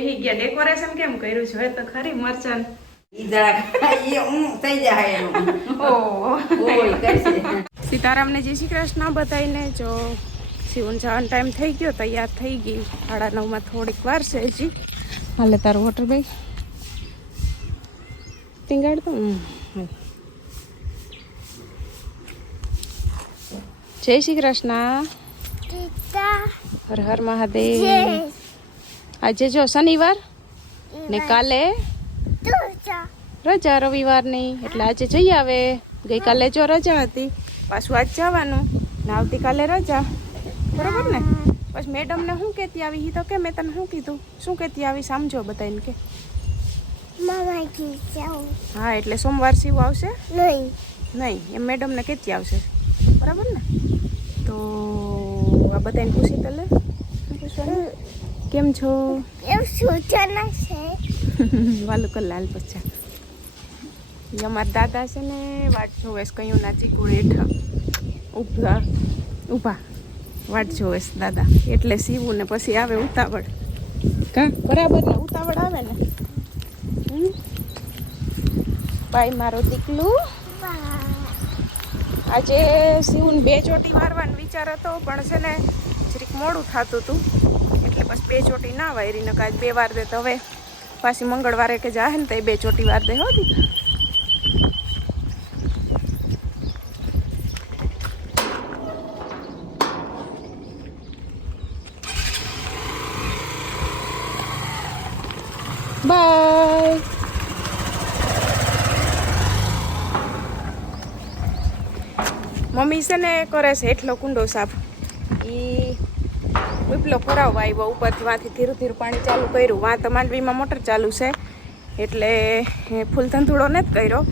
બેહી ગયા. ડેકોરેશન કેમ કર્યું છે? તો ખરી મરચાં. ઈ જરા એ હું થઈ જાય એનું ઓહ. ઓય કરશે સીતારામને જય શ્રી કૃષ્ણ બતાવીને જો શિવન જવાનો ટાઈમ થઈ ગયો તૈયાર થઈ ગઈ. સાડા નવમાં થોડીક વાર છે હજી. હાલે તારું વોટર બેગ ટીંગાડ તો. જય શ્રી કૃષ્ણ. હર હર મહાદેવ. આજે જો શનિવાર ને કાલે? રજા રવિવારની એટલે આજે જઈ આવે. ગઈકાલે જો રજા હતી પાછું આજ જવાનું. ને આવતીકાલે રજા. બરોબર ને? પછી મેડમને શું કહેતી આવી? હી તો કે મેં તને શું કીધું? શું કહેતી આવી? સમજો બધાને કે. હા એટલે સોમવાર શિવ આવશે? નહીં. નહીં એમ મેડમને કહેતી આવશે. બરાબર ને? તો આ બધાને પૂછી તલે પૂછવાનું? કેમ છો? એવું સૂચના છે? વાલું કર લાલ પચ્ચા એ અમારા દાદા છે ને વાટ જોવેશ કયું નાચી ચીકુ હેઠા ઊભા ઊભા વાટ જોવેશ દાદા. એટલે સીવું ને પછી આવે ઉતાવળ. કા? બરાબર ને ઉતાવળ આવે ને? હમ? ભાઈ મારો દીકલું. આજે સીવું બે ચોટી વારવાનો વિચાર હતો પણ છે ને જરીક મોડું થતું હતું બસ બે ચોટી ના વાયરી ને કાંઈ બે વાર દે તો હવે પાછી મંગળવારે કે જાહે ને તો એ બે ચોટી વાર દે હો બાય. મમ્મી છે ને કરે છે એટલો કુંડો સાફ. ઉપલો ભરાવવા આવ્યો, ઉપરથી વાંથી ધીરું ધીરું પાણી ચાલુ કર્યું. વાં તો માંડવીમાં મોટર ચાલુ છે, એટલે એ ફૂલ ધંધુડો નથી કર્યો.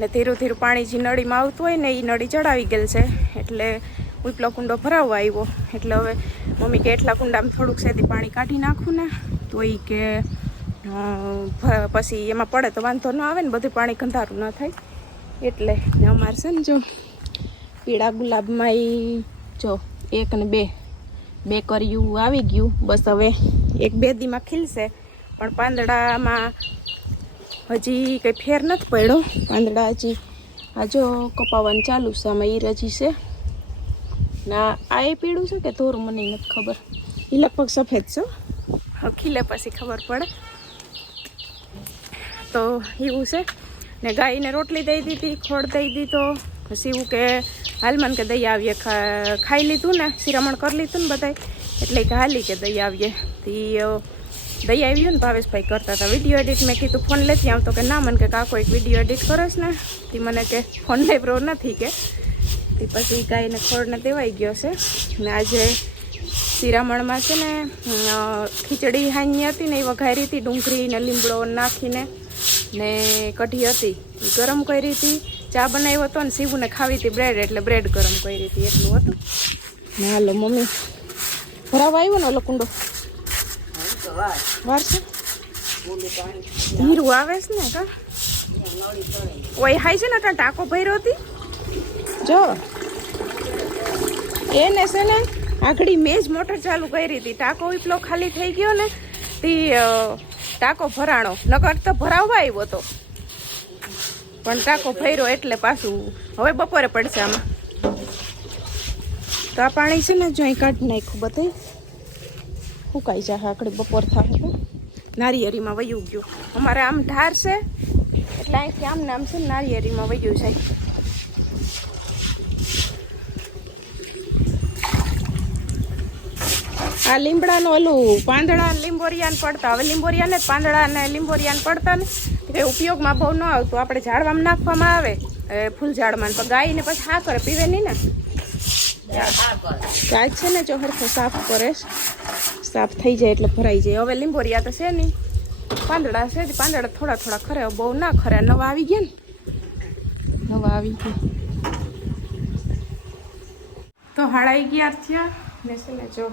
ને ધીરું ધીરું પાણી જે નળીમાં આવતું હોય ને એ નળી ચડાવી ગયેલ છે, એટલે ઉપલો કુંડો ભરાવવા આવ્યો. એટલે હવે મમ્મી કે એટલા કુંડામાં થોડુંક સેદી પાણી કાઢી નાખું ને, તો એ કે પછી એમાં પડે તો વાંધો ન આવે ને બધું પાણી ગંધારું ન થાય. એટલે અમારે છે ને જો પીળા ગુલાબમાં એ જો એક ને બે બે કર્યું, આવી ગયું. બસ હવે એક બે દીમાં ખીલશે. પણ પાંદડામાં હજી કંઈ ફેર નથી પડ્યો. પાંદડા હજી, આ જો કપાવાનું ચાલુ છે, આમાં એ રજી છે. ના આ એ પીળું છે કે ધોરું, મને નથી ખબર. એ લગભગ સફેદ છે ખીલે પછી ખબર પડે. તો એવું છે. ને ગાયને રોટલી દઈ દીધી, ખોળ દઈ દીધો. એવું કે હાલ મને કે દઈ આવીએ ખાઈ લીધું ને, શિરામણ કરી લીધું ને બધાય. એટલે કે હાલી કે દઈ આવીએ. તી દઈ આવ્યું ને ભાવેશભાઈ કરતા હતા વીડિયો એડિટ મેં કીધું, ફોન લેતી આવતો કે ના, મને કે કાકો એક વીડિયો એડિટ કરે છે ને. તે મને કે ફોન લેવરો નથી કે. તે પછી ગાયને ખોળને દેવાઈ ગયો છે. ને આજે શિરામણમાં છે ને ખીચડી હાંની હતી ને એ વઘારી હતી ડુંગળી ને લીમડો નાખીને ને કઢી હતી. ગરમ કરી હતી. ચા બનાવ્યો હતો ને શિવને ખાવી હતી બ્રેડ એટલે બ્રેડ ગરમ કરી હતી, એટલું હતું. ને હાલો મમ્મી, ભરાવા આવ્યો ને ઓલો કુંડો વાર છે? ધીરું આવે છે ને કા? ઓય હાય છે ને ત્યાં ટાંકો ભર્યો હતી? જો. એને છે ને આગળી મેં મોટર ચાલુ કરી હતી. ટાંકો એટલો ખાલી થઈ ગયો ને, તે ટાંકો ભરાણો. નકર તો ભરાવવા આવ્યો તો. પણ ટાંકો ભર્યો એટલે પાછું હવે બપોરે પડશે આમાં. તો આ પાણી છે ને જો અહીં કાઢી નાખ્યું બધું સુકાઈ જાય આકડે બપોર થાય તો. નારિયેરીમાં વયું ગયું. અમારે આમ ઢાર છે, એટલે અહીંથી આમ નામ છે નારિયેરીમાં વયું જાય. આ લીમડાનું ઓલું પાંદડા લીંબોરિયાને પડતા. હવે લીંબોરિયાને પાંદડા ને લીંબોરિયાને પડતા ને. ઉપયોગમાં બહુ ન આવતું. આપણે ઝાડવામાં નાખવામાં આવે ફૂલ ઝાડમાં પણ ગાયને પછી હા કરે પીવે નહીં ને? ગાય છે ને જો હરખો સાફ કરે સાફ થઈ જાય એટલે ભરાઈ જાય. હવે લીંબોરિયા તો છે નહીં. પાંદડા છે પાંદડા થોડા થોડા ખરે. બહુ ના ખરે. નવા આવી ગયા ને? નવા આવી ગયા. તો હળાઈ ગયા થયા ને છે ને જો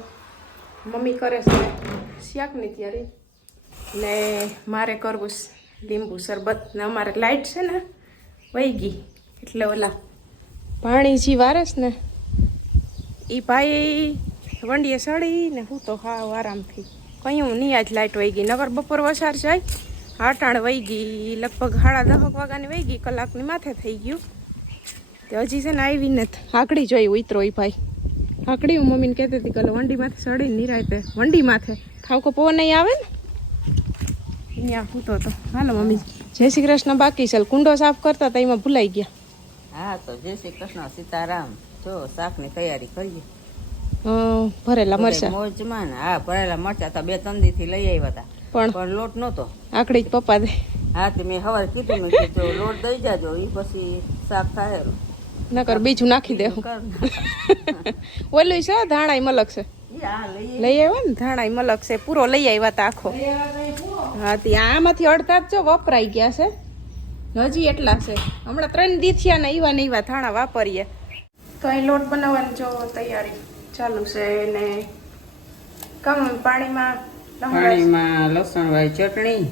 મમ્મી કરે છે. શાકની તૈયારી. ને મારે કરવું લીંબુ શરબત. ને અમારે લાઇટ છે ને, વહી ગઈ. એટલે ઓલા ભાણીજી વારસ ને એ ભાઈ વંડીએ સડી ને હું તો હાવ આરામથી. કયું નહીં આજ લાઇટ વહી ગઈ. નગર બપોર વસાર જાય, હાટાણ વહી ગઈ. લગભગ સાડા દહક વાગ્યાની વહી ગઈ, કલાકની માથે થઈ ગયું. તે હજી છે ને આવી નથી. આકડી જોઈ ઉતરો એ ભાઈ. આકડી હું મમ્મીને કહેતી હતી કે વંડી માથે સડીને નિરાયતે વંડી માથે ખાવકો પવન નહીં આવે ને? અહીંયા હૂતો હતો. Hello mummy. જય શ્રી કૃષ્ણ બાકી છે. કુંડો સાફ કરતા હતા એમાં ભૂલાઈ ગયા. હા તો જય શ્રી કૃષ્ણ સીતારામ. જો શાકની તૈયારી કરીએ. ભરેલા મરચા. મોજમાં હા ભરેલા મરચા તો બે ત્રણ દીથી લઈ આવ્યા હતા. પણ પણ લોટ નહોતો. આકડી જ પપ્પા દે. હા તે મેં સવારે કીધું મેં જો લોટ દઈ જાજો એ પછી શાક થાય નકર બીજું નાખી દે કર ઓલું છે ધાણા મલક છે. લઈ આવ્યો ને ધાણા મલક છે પૂરો લઈ આવ્યા તા આખો. હા ત્યાં આમાંથી અડધા જ જો વપરાઈ ગયા છે. હજી એટલા છે. હમણાં ત્રણ દીથિયા ને એવા ને એવા ધાણા વાપરીએ. તો અહીં લોટ બનાવવાની જો તૈયારી ચાલુ છે ને કમ પાણીમાં પાણીમાં લસણ વાળી ચટણી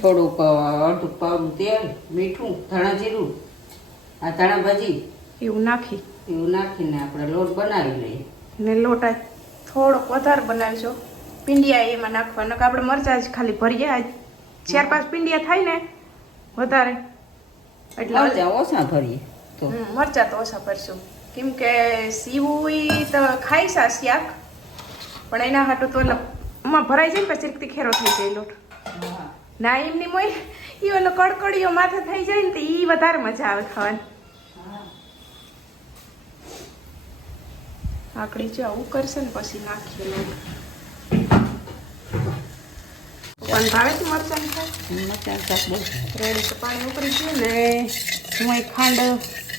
થોડુંક અડધું પાવડું તેલ મીઠું ધાણા જીરું આ ધાણા ભાજી એવું નાખી. એવું નાખીને આપણે લોટ બનાવી લઈએ. ને લોટ થોડોક વધારે બનાવજો પીંડિયા એમાં નાખવા નકર આપણે મરચાં જ ખાલી ભરીએ. આજ ચાર પાંચ પીંડિયા થાય ને વધારે. એટલે મરચાં ઓછા ભરીએ તો. મરચાં તો ઓછા ભરશું. કેમ કે સીવું તો ખાઈ સા શાક. પણ એના હાટું તો એમાં ભરાઈ જાય ને પછી રીતથી ખેરો થઈ જાય લોટ. ના એમની મોય એ ઓલો કડકડીઓ માથે થઈ જાય ને તો એ વધારે મજા આવે ખાવાની. આકડી જો આવું કરશે ને પછી નાખીએ લોટ પણ ભાવે છે મરચાં ખાય મરચાં શાક બહુ રેડી તો પાણી ઉકળી ગયું ને હું અહીં ખાંડ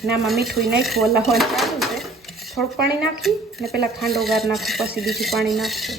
ને આમાં મીઠું નાખ્યું હલાવવાનું ચાલુ છે. થોડુંક પાણી નાખી ને પેલા ખાંડ ઉગાર નાખું પછી બીજું પાણી નાખશું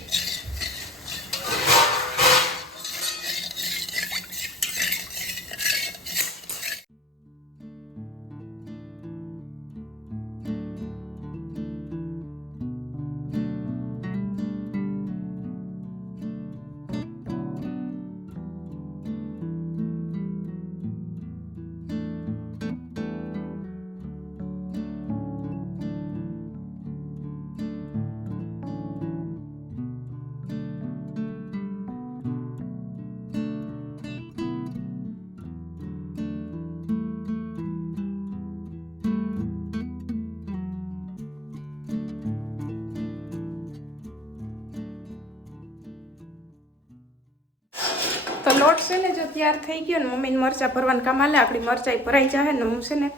તો છે ને જો તૈયાર થઈ ગયો ને મમ્મીને મરચાં ભરવાનું કામ આલે આપણી મરચાં ભરાઈ જાય ને હું છે ને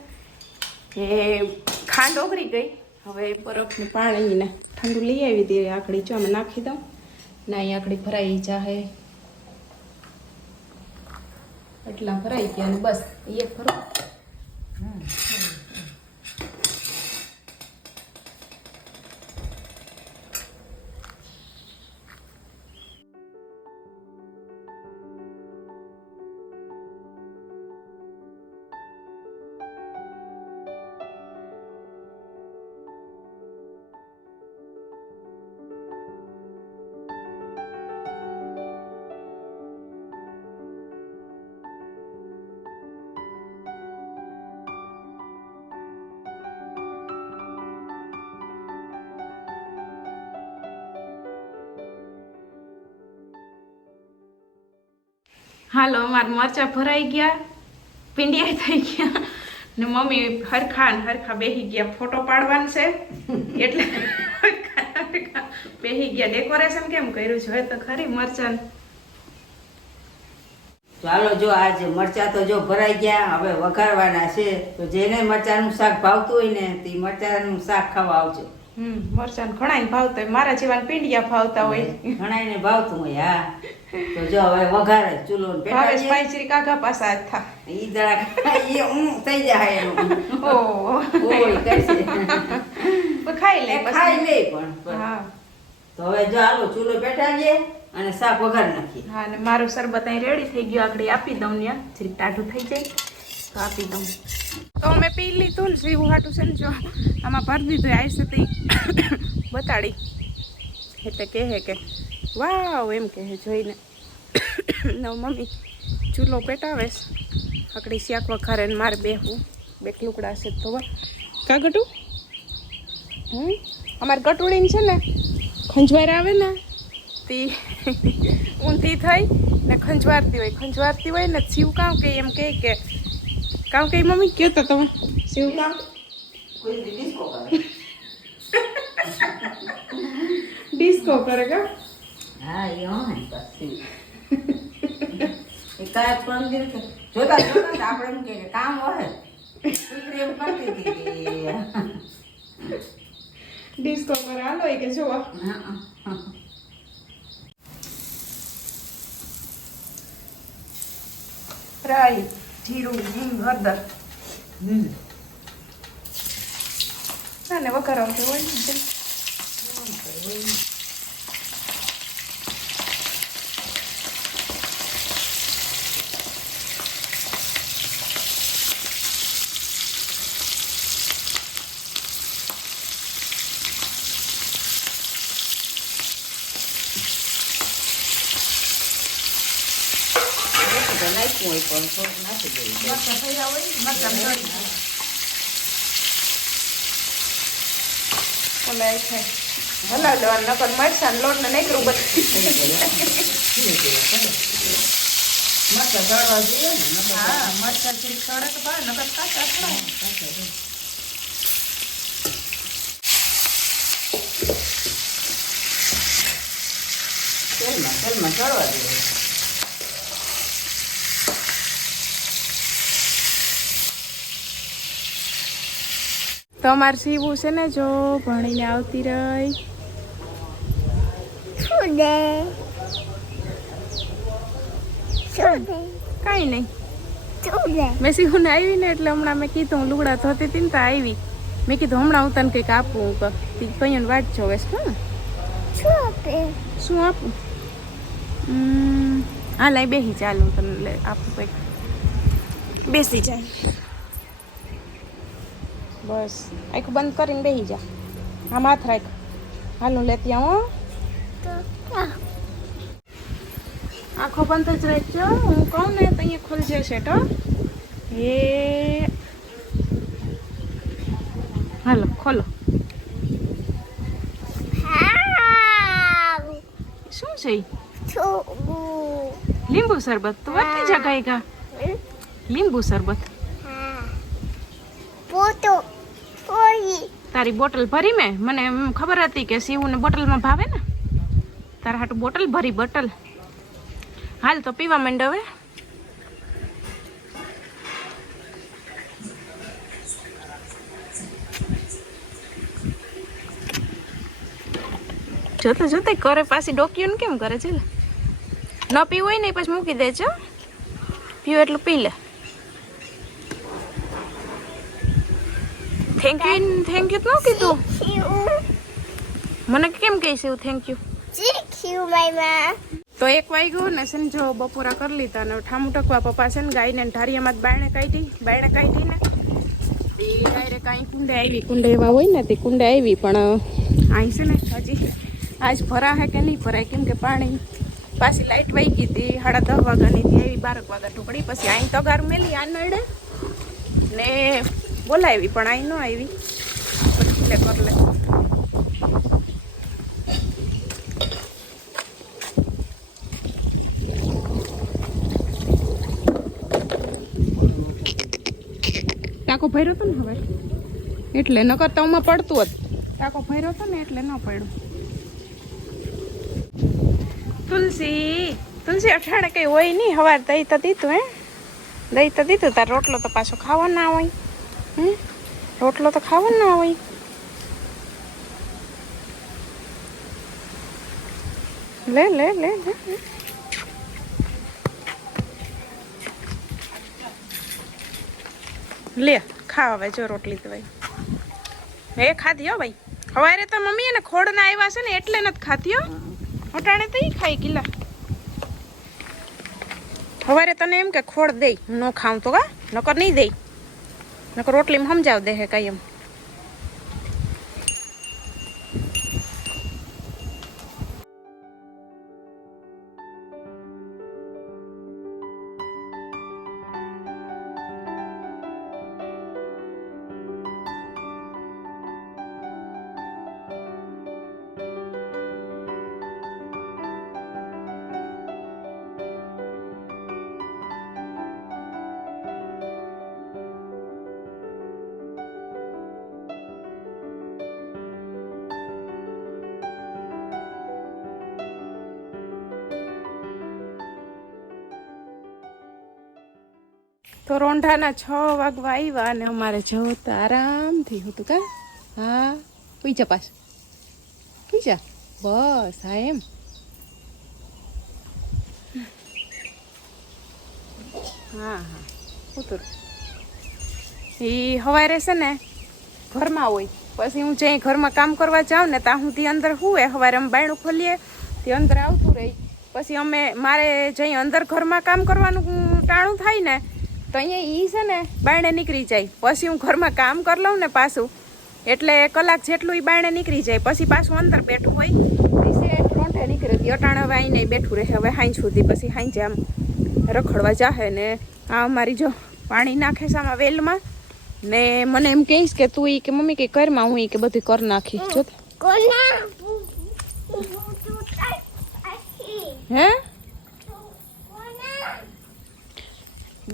એ ખાંડ ઓગળી ગઈ. હવે બરફનું પાણી ને ઠંડુ લઈ આવી દઈએ આકડી જો આમાં નાખી દઉં ને અહીં આકડી ભરાઈ જાહે. એટલા ભરાઈ ગયા ને બસ, એ ભરો. હાલો મારા મરચાં ભરાઈ ગયા પીંડિયા થઈ ગયા. ને મમ્મી હરખા ને હરખા બેહી ગયા. ફોટો પાડવાનું છે. એટલે બેહી ગયા. ડેકોરેશન કેમ કર્યું છે? તો ખરી મરચાં. ચાલો જો આજે મરચા તો જો ભરાઈ ગયા હવે વઘારવાના છે. તો જેને મરચાનું શાક ભાવતું હોય ને તે મરચાનું શાક ખાવા આવજો. હમ મરચાં ઘણા ભાવતા હોય. મારા જેવા પીંડિયા ભાવતા હોય. ઘણા ભાવતું હોય હા. તો જો હવે વઘારે ચૂલો ને ભાવેશ કાકા પાસે થા. ઈ દડા એ ઊં થઈ જાય એનું ઓ. ઓય કરશે. ખાઈ લે ખાઈ લે પણ હા. તો હવે જો હાલો ચૂલો પેટાડીએ અને શાક વઘાર નાખીએ. હા ને મારું શરબત અહીં રેડી થઈ ગયું. આગળ આપી દઉં ને જરીક ટાઢું થઈ જાય તો આપી દઉં. તો મેં પી લીધું ને જેવું હાટું છે ને જો આમાં ભરી દીધું આવશે તે બતાડી. એટલે કહે કે. વાવ એમ કહે જોઈને નવ મમ્મી ચૂલો પેટાવેશ આકડી શાક વખારે મારે બેહવું બે લુકડા છે તો કા ગટું હમ અમારે ગટુડીને છે ને ખંજવાર આવે ને તી ઊંધી થઈ ને ખંજવારતી હોય ખંજવારતી હોય ને શિવ કામ કે એમ કે કે કામ કે મમ્મી કયો તો તમે શિવ કામ કોઈ ડિસ્કો કરે ડિસ્કો કરે કા હા એ હોય પછી એ કાંઈ પરમ જોતા જોતા આપણે એમ કે કામ હોય. દીકરી એમ કરતી હતી કે ડિસ્કો કરે હાલો એ કે જોવા. રાઈ જીરું હિંગ હળદર. હમ. ના ને વઘાર આવતો હોય ને તે. તો હોય નાખી દેવું હોય ને, મરચાં ભરી. ઓલે એ છે. હલાવ દેવાનું નકર મરચાં લોટ ને નીકળું બધું. મરચાં દળવા જોઈએ ને હા મરચાં જીરીક સળે તો નકર કાચા રહે. તેલમાં તેલમાં ચડવા દેવું તો અમારે સીવું છે ને જો ભણીને આવતી રહી. કાંઈ નહીં. મેં સીવું ને આવી ને એટલે હમણાં મેં કીધું હું લુગડા ધોતી હતી ને તો આવી. મેં કીધું હમણાં હું તને કંઈક આપું હું કહું. તી કહીને વાંચજો જોવે છે હા. શું આપું? હા લાઈ બેસી ચાલ હું તને આપું કંઈક. બેસી જાય બસ. આખું બંધ કરીને બેસી જા. આમ હાથ રાખ. હાલું લેતી આવું આખો બંધ જ રાખજો. હું કહું ને તો અહીંયા ખુલજે જશે તો એ. હાલો ખોલો. શું છે લીંબુ શરબત. તો વાટલી જગાઈ ગા. લીંબુ શરબત. તારી બોટલ ભરી મેં? મને એમ ખબર હતી કે સીવું ને બોટલમાં ભાવે ને? તારા હાટું બોટલ ભરી, બોટલ. હાલ તો પીવા માંડ હવે. જોતે જોતે કરે પાછી ડોક્યુન કેમ કરે છે ન પીવું હોય ને પછી મૂકી દેજો પીવું એટલું પી લે. થેન્ક યુ થેન્ક યુ ન કીધું મને કેમ કહીશ એવું? થેન્ક યુ તો એક વાગ્યું ને છે ને જો બપોરા કરી લીધા ને ઠામું ટકવા પપ્પા છે ને ગાયને ને ઢારિયામાં બાયણે કાઢી બાયણે કાઢી ને એ ડાયરેક્ટ અહીં કુંડે આવી. કુંડે એવા હોય ને તે કુંડે આવી પણ અહીં છે ને હજી આજ ભરા હે કે નહીં? ભરાય કેમ કે પાણી પાછી લાઇટ વહી ગઈ હતી સાડા દસ વાગ્યાની હતી આવી બારક વાગ્યા ટુકડી પછી અહીં તગાર મેલી આ નડે ને બોલાવી પણ અહીં ન આવી. એટલે કર લે ટાંકો ભર્યો હતો ને હવે? એટલે નકર તો આમાં પડતું હતું ટાંકો ભર્યો હતો ને એટલે ન પડ્યું. તુલસી તુલસી અઠાણે કઈ હોય નહીં હવાર દહીં તો દીધું હે? દહીં તો દીધું તાર રોટલો તો પાછો ખાવો ના હોય. રોટલો તો ખાવો ના હોય. લે લે લે લે લે. લે ખા જો રોટલી તો ભાઈ. એ ખાધી હો ભાઈ. હવારે તો મમ્મી એને ખોડના આવ્યા છે ને એટલે નથી ખાતી હો. અટાણે તો ઈ ખાઈ ગીલા હવારે તને એમ કે ખોડ દઈ ન ખાઉં તો કા, નકર નહીં દે. નકર રોટલીમાં સમજાવ દે હે કાંઈ એમ તો રોંઢાના છ વાગવા આવ્યા અને અમારે જવું તો આરામથી હતું કા? હા પાસ પૂછા. બસ, હા એમ. હા હા. ઉતર એ સવારે છે ને, ઘરમાં હોય. પછી હું જ્યાં ઘરમાં કામ કરવા જાઉં ને ત્યાં હું સુધી અંદર હુએ. સવારે અમે બાયણું ખોલીએ તે અંદર આવતું રહી. પછી અમે, મારે જ્યાં અંદર ઘરમાં કામ કરવાનું ટાણું થાય ને તો અહીંયા એ છે ને બાયણે નીકળી જાય. પછી હું ઘરમાં કામ કરી લઉં ને પાછું. એટલે કલાક જેટલું એ બાયણે નીકળી જાય. પછી પાછું અંદર બેઠું હોય પછી રોંઠે નીકળે. હતી અટાણે હવે અહીં બેઠું રહે હવે હાઈ સુધી પછી હાઈ આમ રખડવા જાહે ને. આ અમારી જો પાણી નાખે છે આમાં વેલમાં. ને મને એમ કહીશ કે તું ઈ કે મમ્મી કે કરમાં હું ઈ કે બધી કર નાખી જો. હે?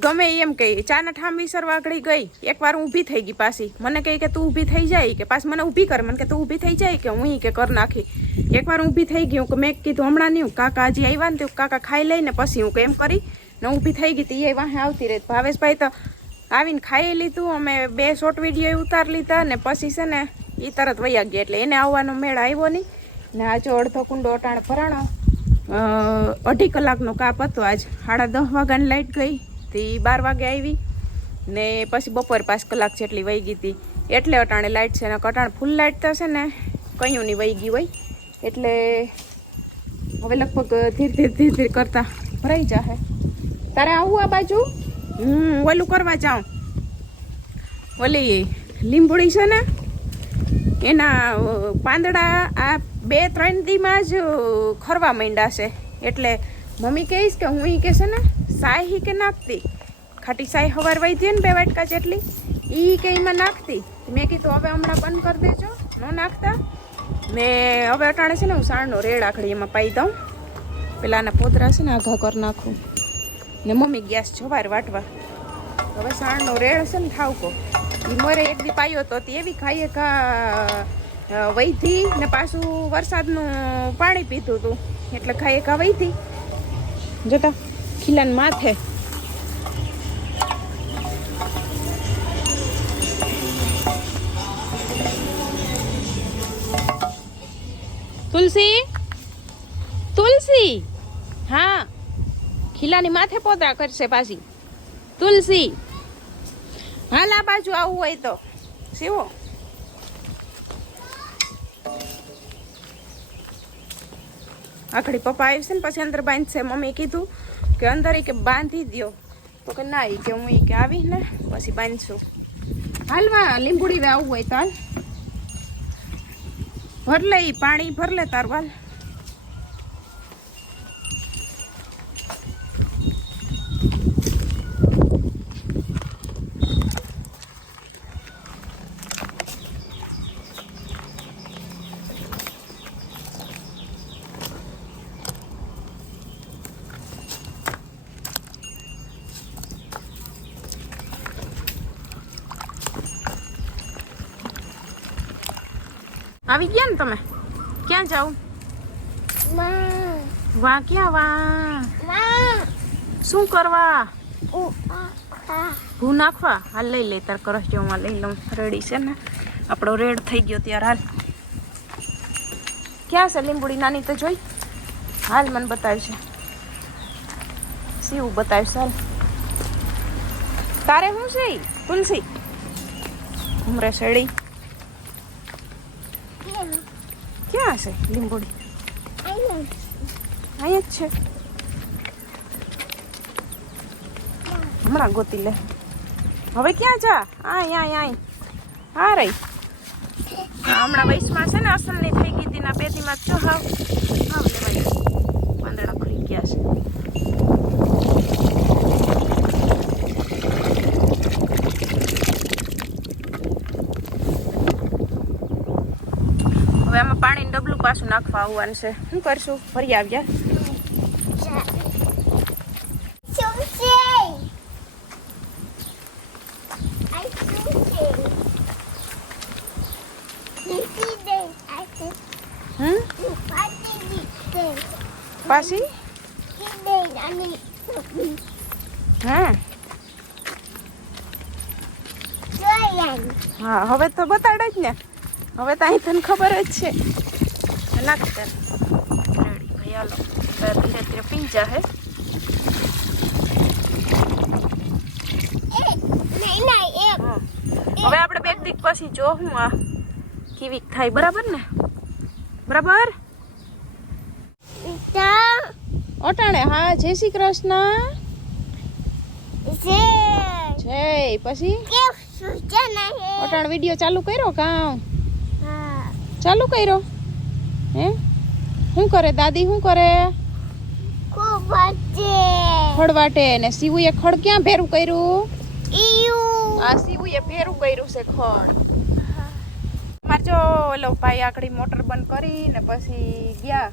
ગમે એમ કહી. ચાના ઠામ સર વાગડી ગઈ. એકવાર ઊભી થઈ ગઈ પાછી. મને કહે કે તું ઊભી થઈ જાય કે પાછી મને ઊભી કર. મને કે તું ઊભી થઈ જાય કે હું કે કર નાખી. એકવાર ઊભી થઈ હું કે મેં કીધું હમણાં નહીં. કાકા હજી આવ્યા ને તો કાકા ખાઈ લઈને પછી હું એમ કરી. ને ઊભી થઈ ગઈ તી એ વાહે આવતી રહી. ભાવેશભાઈ તો આવીને ખાઈ લીધું. અમે બે શોર્ટ વીડિયો ઉતાર લીધા ને પછી છે ને એ તરત વયા ગયા. એટલે એને આવવાનો મેળ આવ્યો નહીં. ને આજે અડધો કુંડો અટાણ ભરાણો. અઢી કલાકનો કાપ હતો. આજ સાડા દસ વાગ્યાની લાઇટ ગઈ. તે બાર વાગે આવી ને પછી બપોર પાંચ કલાક જેટલી વહી ગઈ હતી. એટલે અટાણે લાઇટ છે ને અટાણે ફૂલ લાઇટ તો છે ને કયું નહીં વહી ગઈ હોય. એટલે હવે લગભગ ધીરે ધીરે ધીરે ધીરે કરતા ભરાઈ જાહે. તારે આવું આ બાજુ? હું ઓલું કરવા જાઉં. ઓલી લીંબુડી છે ને, એના પાંદડા આ બે ત્રણ દીમાં જ ખરવા માંડ્યા છે. એટલે મમ્મી કહીશ કે હું એ કહેશે છે ને સાહી કે નાખતી. ખાટી સાય હવાર વહી દે ને બે વાટકા જેટલી. એ કે એમાં નાખતી. મેં કીધું, હવે હમણાં બંધ કરી દેજો. ન નાખતા. મેં હવે અટાણે છે ને હું સાણનો રેડ આખડી એમાં પાઈ દઉં. પેલા આના પોતરા છે ને આઘા કરી નાખું. ને મમ્મી ગેસ જવાર વાટવા. હવે સાણનો રેડ છે ને ઠાવકો મોરે એક દી પાયો તો તે એવી ખાઈએ ખા વહીથી ને પાછું વરસાદનું પાણી પીધું હતું એટલે ખાઈએ ખા વહીથી જોતા? ખીલાન માથે. તુલસી? તુલસી? હા. ખીલાની માથે પોતરા કરશે પાછી. તુલસી. હાલ આ બાજુ આવવું હોય તો. શિવો. આખડી પપ્પા આવશે ને પછી અંદર બાંધશે. મમ્મી કીધું કે અંદર કે બાંધી દ્યો. તો કે ના, ઈ કે હું એ કે આવી ને, પછી બાંધશું. હાલમાં લીંબુડી આવું હોય તાલ ભરલે ઈ પાણી ભર લે તારું હાલ આવી ગયા ને તમે? ક્યાં જાવ વાહ ક્યાં વાહ? શું કરવા? ભૂ નાખવા? હાલ લઈ લે તાર કરસ હું લઈ લઉં. રેડી છે ને? આપણો રેડ થઈ ગયો ત્યારે હાલ. ક્યાં છે લીંબુડી? નાની તો જોઈ. હાલ મને બતાવશે સીવું બતાવશે હાલ. તારે શું છે? તુલસી ઉમરે શેડી ક્યાં છે લીંબોડી અહીંયા જ છે. હમણાં ગોતી લે. હવે ક્યાં જા? આય આય આય. હા રહી હમણાં વૈશમાં છે ને, અસલની થઈ ગઈ હતી ના બે દીમાં જો હાવ લેવાય પાંદડા ખરી ગયા છે હવે આમાં પાણીનું ડબલું પાછું નાખવા આવવાનું છે શું કરશું ફરી આવ્યા? પાછી હા. હા હવે તો બતાડે જ ને હવે તો અહીં તને ખબર જ છે નાખ તને રેડી ભાઈ હાલો હવે ધીરે ધીરે પી એક હા. હવે આપણે બે દીક પછી જો હું આ કીવીક થાય બરાબર ને બરાબર ઓટાણે હા જય શ્રી કૃષ્ણ છે જય પછી ઓટાણ વીડિયો ચાલુ કર્યો કામ હા ચાલુ કર્યો હે? શું કરે દાદી શું કરે? ખૂબ છે ખડ ને સીવુએ ખડ ક્યાં ભેરું કર્યું? આ સીવુએ ભેરું કર્યું છે ખડ. મારે જો ઓલો ભાઈ આકડી મોટર બંધ કરી ને પછી ગયા.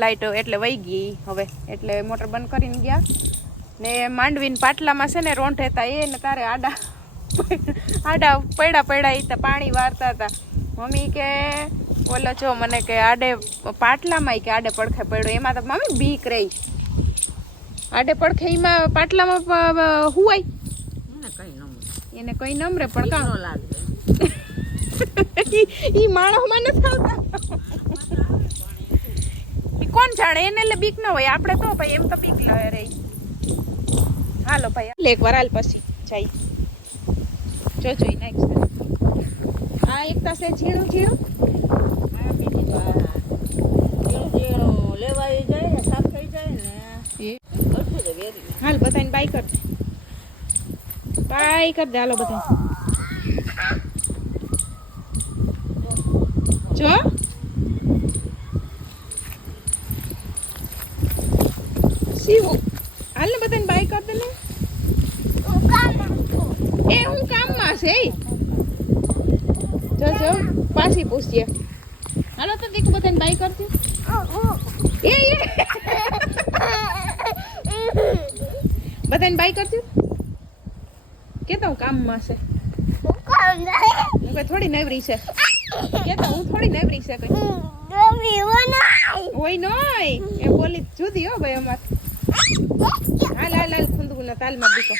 લાઈટ એટલે વહી ગઈ હવે એટલે મોટર બંધ કરીને ગયા. ને માંડવીને પાટલામાં છે ને રોંઠ હતા એ ને તારે આડા આડા પડ્યા પડ્યા એ તો પાણી વારતા હતા. મમ્મી કે ઓલો જો મને કે આડે પાટલામાં કે આડે પડખે પડ્યો. એમાં તો મમ્મી બીક રહી. આડે પડખે એમાં પાટલામાં હુવાય. એને કઈ નમરે પણ કામ લાગે. ઈ માણસમાં નથી આવતા. કોણ જાણે? એને એટલે બીક ન હોય. આપણે તો ભાઈ એમ તો બીક લે રે હાલો ભાઈ એટલે એકવાર હાલ પછી જઈ જોજો નેક્સ્ટ આ એક તસે ઝીણું ઝીણું. હાલ બધાને બાય કર બાય કર દે હાલો બધા જો શિવું હાલ ને બધાને બાય કર દે ને હું કામ છું એ હું કામમાં છે ઈ. જો જો પાછી પૂછીએ હાલો તો દેખ બધાને બાય કરતી એ એ બધાને બાય કરતી કે તો હું કામમાં છે હું કામ નહીં હું કઈ થોડી નવરી છે. કે તો હું થોડી નવરી છે કઈ. હોય નોય. એ બોલી જુદી હો ભાઈ અમાર. હાલ હાલ હાલ તાલ તાલમાં દીકો